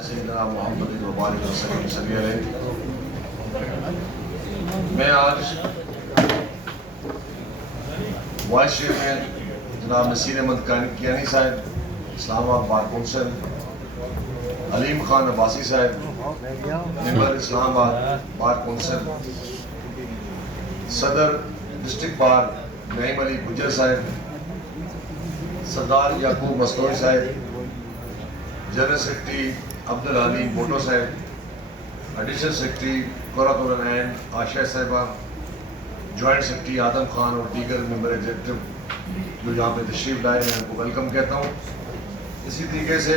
سیدنا محمد وبارک وسلم صلی علیہ۔ میں آج وائس چیئرمین جناب نصیر احمد کیانی صاحب، اسلام آباد بار کونسل، علیم خان عباسی صاحب، ممبر اسلام آباد بار کونسل، صدر ڈسٹرکٹ بار نعیم علی گجر صاحب، سردار یعقوب مستوری صاحب، جنرل سیکرٹری عبدالعلی بوٹو صاحب، ایڈیشنل سیکرٹری قرۃ العین عائشہ صاحبہ، جوائنٹ سیکرٹری آدم خان اور دیگر ممبر ایگزیکٹو جو یہاں پہ تشریف لائے، میں ان کو ویلکم کہتا ہوں۔ اسی طریقے سے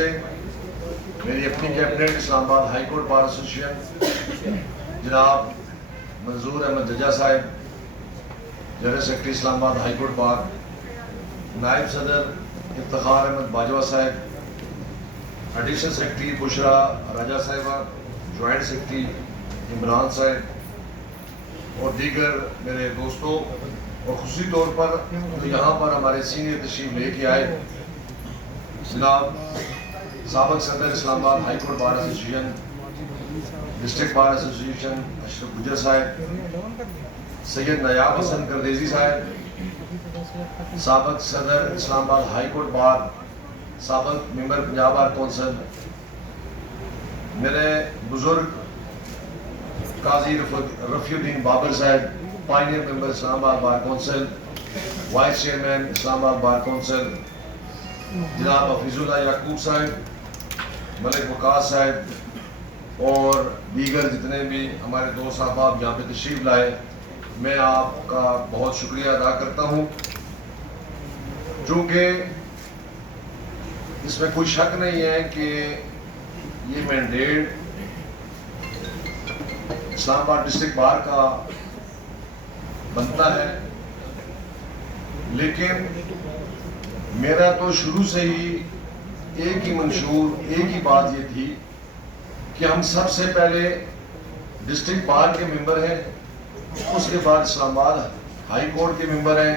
میری اپنی کیبنٹ اسلام آباد ہائی کورٹ بار ایسوسیشن جناب منظور احمد ججا صاحب، جنرل سیکرٹری اسلام آباد ہائی کورٹ بار، نائب صدر افتخار احمد باجوہ صاحب، ایڈیشنل سیکرٹری بشرا راجہ صاحبہ، جوائنٹ سیکرٹری عمران صاحب اور دیگر میرے دوستوں، اور خصوصی طور پر یہاں پر ہمارے سینئر تشریف لے کے آئے جناب سابق صدر Islamabad high court bar association, district bar association Ashraf Gujjar صاحب، سید نیاب حسن کردیزی صاحب، سابق صدر اسلام آباد ہائی کورٹ بار، سابق ممبر پنجاب بار کونسل، میرے بزرگ قاضی رفیع الدین بابر صاحب، پائنیئر ممبر اسلام آباد بار کونسل، وائس چیئرمین اسلام آباد بار کونسل، جناب حفیظ اللہ یعقوب صاحب، ملک وقاص صاحب اور دیگر جتنے بھی ہمارے دوست احباب یہاں پہ تشریف لائے، میں آپ کا بہت شکریہ ادا کرتا ہوں۔ چونکہ اس میں کوئی شک نہیں ہے کہ یہ مینڈیٹ اسلام آباد ڈسٹرکٹ بار کا بنتا ہے، لیکن میرا تو شروع سے ہی ایک ہی منشور، ایک ہی بات یہ تھی کہ ہم سب سے پہلے ڈسٹرکٹ بار کے ممبر ہیں، اس کے بعد اسلام آباد ہائی کورٹ کے ممبر ہیں،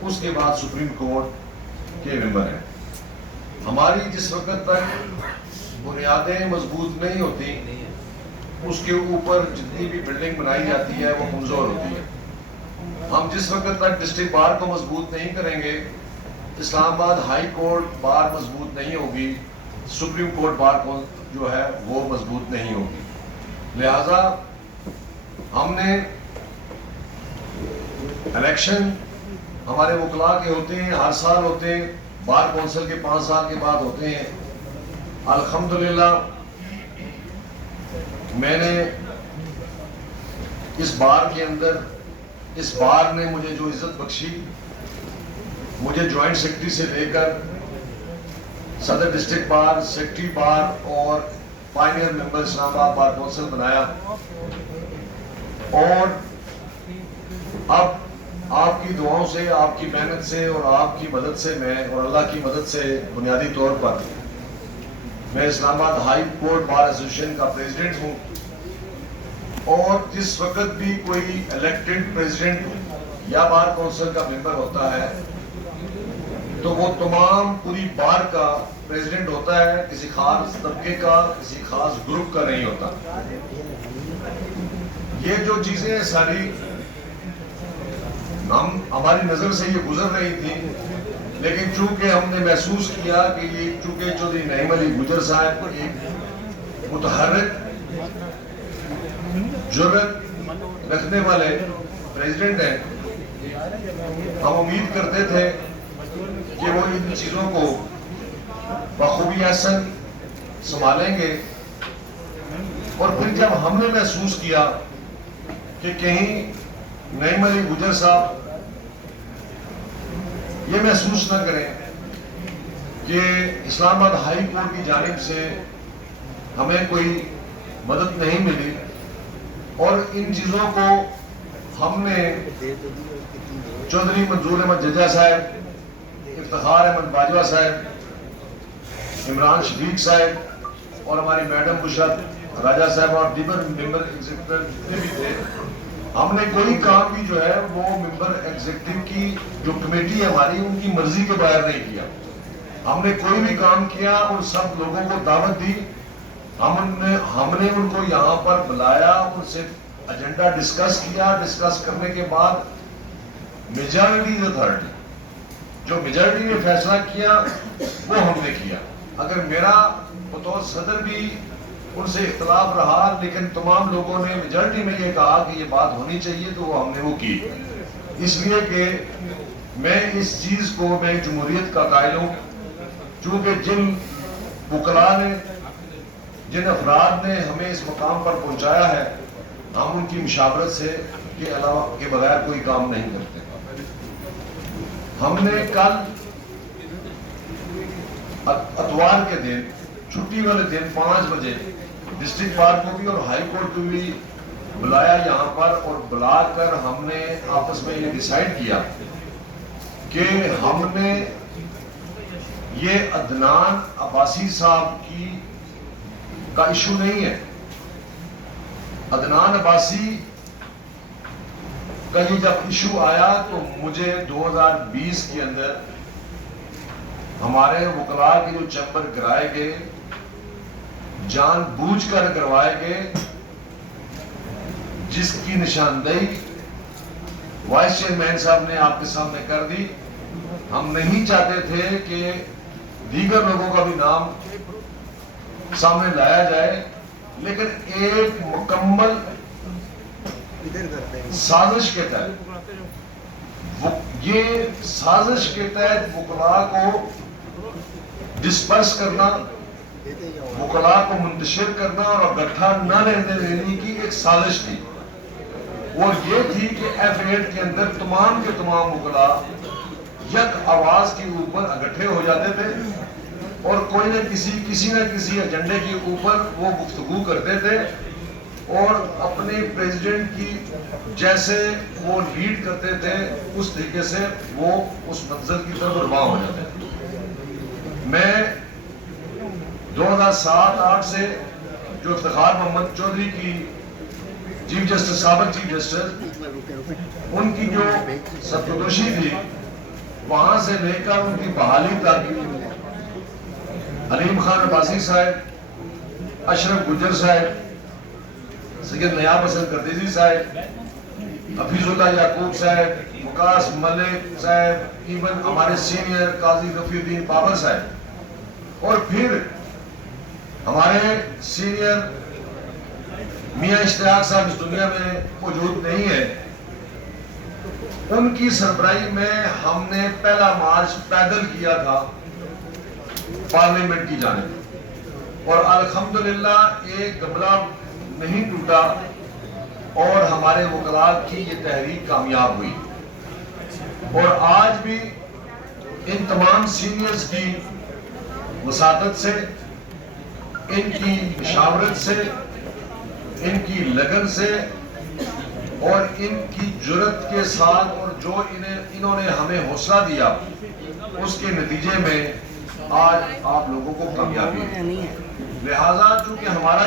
اس کے بعد سپریم کورٹ کے ممبر ہیں۔ ہماری جس وقت تک بنیادیں مضبوط نہیں ہوتی، اس کے اوپر جتنی بھی بلڈنگ بنائی جاتی ہے وہ کمزور ہوتی ہے۔ ہم جس وقت تک ڈسٹرکٹ بار کو مضبوط نہیں کریں گے، اسلام آباد ہائی کورٹ بار مضبوط نہیں ہوگی، سپریم کورٹ بار کو جو ہے وہ مضبوط نہیں ہوگی۔ لہذا ہم نے الیکشن ہمارے وکلاء کے ہوتے ہیں، ہر سال ہوتے ہیں، بار کونسل کے 5 سال کے بعد ہوتے ہیں۔ الحمدللہ میں نے اس بار کے اندر، اس بار نے مجھے جو عزت بخشی، مجھے جوائنٹ سیکرٹری سے لے کر صدر ڈسٹرکٹ بار، سیکرٹری بار اور پائنیئر ممبر اسلام آباد بار کونسل بنایا، اور اب آپ کی دعاؤں سے، آپ کی محنت سے اور آپ کی مدد سے میں، اور اللہ کی مدد سے بنیادی طور پر میں اسلام آباد ہائی کورٹ بار ایسوسیشن کا پریزیڈنٹ ہوں، اور جس وقت بھی کوئی الیکٹڈ پریزیڈنٹ یا بار کونسل کا ممبر ہوتا ہے تو وہ تمام پوری بار کا پریزیڈنٹ ہوتا ہے، کسی خاص طبقے کا، کسی خاص گروپ کا نہیں ہوتا۔ یہ جو چیزیں ساری ہماری نظر سے یہ گزر رہی تھی، لیکن چونکہ ہم نے محسوس کیا کہ یہ چونکہ چودھری نعیم علی گجر صاحب ایک متحرک جرأت رکھنے والے پریزیڈنٹ ہیں، ہم امید کرتے تھے کہ وہ ان چیزوں کو بخوبی احسن سنبھالیں گے، اور پھر جب ہم نے محسوس کیا کہ کہیں نعیم علی گجر صاحب یہ محسوس نہ کریں کہ اسلام آباد ہائی کورٹ کی جانب سے ہمیں کوئی مدد نہیں ملی، اور ان چیزوں کو ہم نے چودھری منظور احمد ججا صاحب، افتخار احمد باجوہ صاحب، عمران شفیق صاحب اور ہماری میڈم بشرا راجہ صاحب اور دیگر ممبر ایگزیکٹو جتنے بھی تھے، ہم نے کوئی کام بھی جو ہے وہ ممبر ایگزیکٹو کی جو کمیٹی ہے ہماری، ان کی مرضی کے باہر نہیں کیا۔ ہم نے کوئی بھی کام کیا اور سب لوگوں کو دعوت دی ہم نے ان کو یہاں پر بلایا، ان سے ایجنڈا ڈسکس کیا، ڈسکس کرنے کے بعد میجارٹی اتھارٹی جو میجارٹی نے فیصلہ کیا وہ ہم نے کیا۔ اگر میرا بطور صدر بھی ان سے اختلاف رہا، لیکن تمام لوگوں نے میجارٹی میں یہ کہا کہ یہ بات ہونی چاہیے، تو وہ ہم نے وہ کی، اس لیے کہ میں اس چیز کو میں جمہوریت کا قائل ہوں، چونکہ جن وکلاء نے، جن افراد نے ہمیں اس مقام پر پہنچایا ہے، ہم ان کی مشاورت سے کے علاوہ کے بغیر کوئی کام نہیں کرتے۔ ہم نے کل اتوار کے دن، چھٹی والے دن 5 بجے ڈسٹرکٹ بار کو بھی اور ہائی کورٹ کو بھی بلایا یہاں پر، اور بلا کر ہم نے آپس میں یہ ڈیسائیڈ کیا کہ ہم نے یہ عدنان عباسی صاحب کا ایشو نہیں ہے۔ عدنان عباسی کا یہ جب ایشو آیا تو مجھے 2020 کے اندر ہمارے وکلاء کے جو چیمبر کرائے گئے، جان بوجھ کر کروائے گئے، جس کی نشاندہی وائس چیئرمین صاحب نے آپ کے سامنے کر دی۔ ہم نہیں چاہتے تھے کہ دیگر لوگوں کا بھی نام سامنے لایا جائے، لیکن ایک مکمل سازش کے تحت، یہ سازش کے تحت وکلاء کو ڈسپرس کرنا، وکلاء کو منتشر کرنا اور اکٹھا نہ رہنے کی ایک سازش تھی، اور یہ تھی کہ F8 کے اندر تمام کے تمام وکلاء یک آواز کے اوپر اکٹھے ہو جاتے تھے، اور کوئی نہ کسی نہ کسی ایجنڈے کے اوپر وہ گفتگو کرتے تھے، اور اپنے پریزیڈنٹ کی جیسے وہ لیڈ کرتے تھے اس طریقے سے وہ اس منزل کی طرف رواں ہو جاتے تھے۔ میں 2007-8 سے جو افتخار محمد چودھری کی چیف جسٹس، سابق چیف جسٹس، ان کی جو سرپردوشی تھی، وہاں سے لے کر ان کی بحالی تک علیم خان عباسی صاحب، اشرف گجر صاحب، سید نیاب حسن کردیزی صاحب، حفیظ اللہ یعقوب صاحب، وقاص ملک صاحب، ایون ہمارے سینئر قاضی رفیع الدین بابر صاحب، اور پھر ہمارے سینئر میاں اشتیاق صاحب اس دنیا میں موجود نہیں ہے، ان کی سربراہی میں ہم نے پہلا مارچ پیدل کیا تھا پارلیمنٹ کی جانب، اور الحمدللہ ایک گملہ نہیں ٹوٹا، اور ہمارے وکلاء کی یہ تحریک کامیاب ہوئی۔ اور آج بھی ان تمام سینئرز کی وساطت سے، ان کی مشاورت سے، ان کی لگن سے، اور ان کی جرأت کے ساتھ، اور جو انہوں نے ہمیں حوصلہ دیا، اس کے نتیجے میں آج آپ لوگوں کو کامیابی ہے۔ لہٰذا چونکہ ہمارا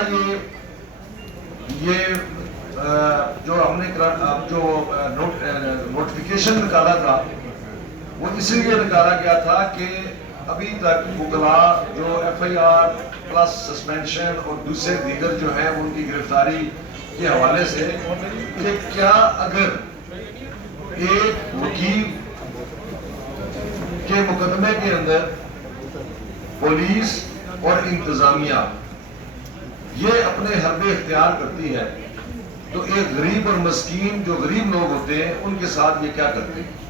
یہ جو ہم نے جو نوٹیفیکیشن نکالا تھا، وہ اس لیے نکالا گیا تھا کہ ابھی تک وکلاء جو FIR پلس سسپینشن اور دوسرے دیگر جو ہیں ان کی گرفتاری کے حوالے سے، کہ کیا اگر ایک وکیل کے مقدمے کے اندر پولیس اور انتظامیہ یہ اپنے حربے اختیار کرتی ہے، تو ایک غریب اور مسکین جو غریب لوگ ہوتے ہیں ان کے ساتھ یہ کیا کرتے ہیں؟